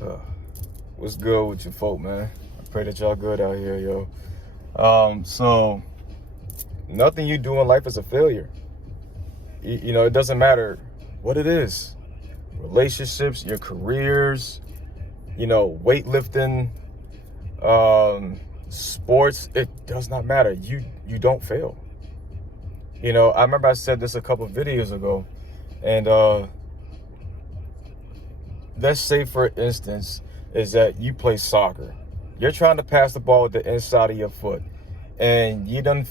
Uh, what's good with you folk, man? I pray that y'all good out here, yo. So nothing you do in life is a failure. You know, it doesn't matter what it is. Relationships, your careers, you know, weightlifting, sports, it does not matter. You don't fail. You know, I remember I said this a couple of videos ago, and let's say, for instance, is that you play soccer. You're trying to pass the ball with the inside of your foot, and you done,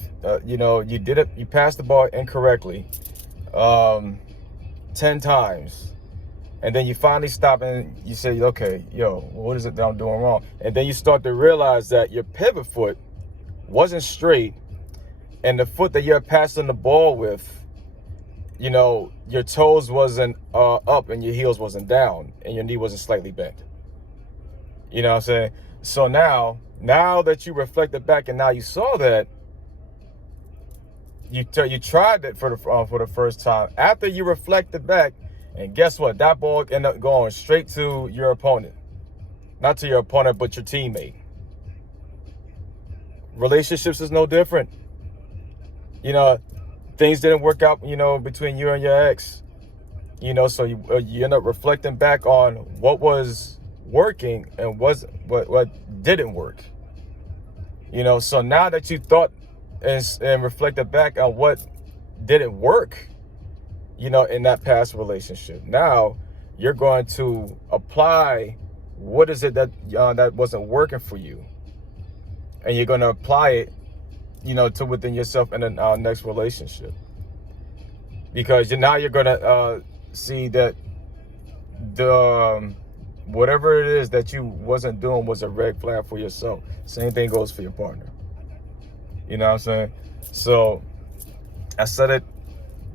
you did it. You passed the ball incorrectly, 10 times, and then you finally stop and you say, okay, yo, what is it that I'm doing wrong? And then you start to realize that your pivot foot wasn't straight, and the foot that you're passing the ball with, you know, your toes wasn't up and your heels wasn't down and your knee wasn't slightly bent. You know what I'm saying? So now that you reflected back and now you saw that, you tried it for the first time. After you reflected back, and guess what? That ball ended up going straight to your opponent. Not to your opponent, but your teammate. Relationships is no different. You know, things didn't work out, you know, between you and your ex, you know, so you end up reflecting back on what was working and what didn't work, you know. So now that you thought and reflected back on what didn't work, you know, in that past relationship, now you're going to apply what is it that that wasn't working for you, and you're going to apply it, you know, to within yourself in the next relationship. Because now you're going to see that the whatever it is that you wasn't doing was a red flag for yourself. Same thing goes for your partner. You know what I'm saying? So I said it,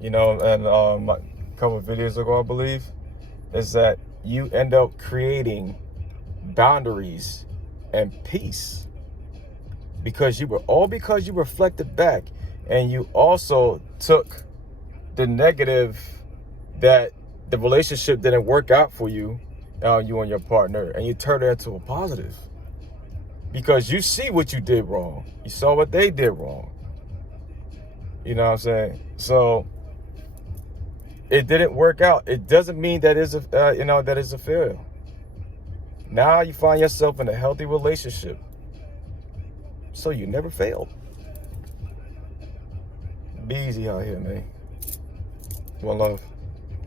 you know, and a couple of videos ago, I believe, is that you end up creating boundaries and peace because you reflected back, and you also took the negative that the relationship didn't work out for you, you and your partner, and you turned it into a positive because you see what you did wrong. You saw what they did wrong. You know what I'm saying? So it didn't work out. It doesn't mean that is a failure. Now you find yourself in a healthy relationship, so you never failed. Be easy out here, man. One love.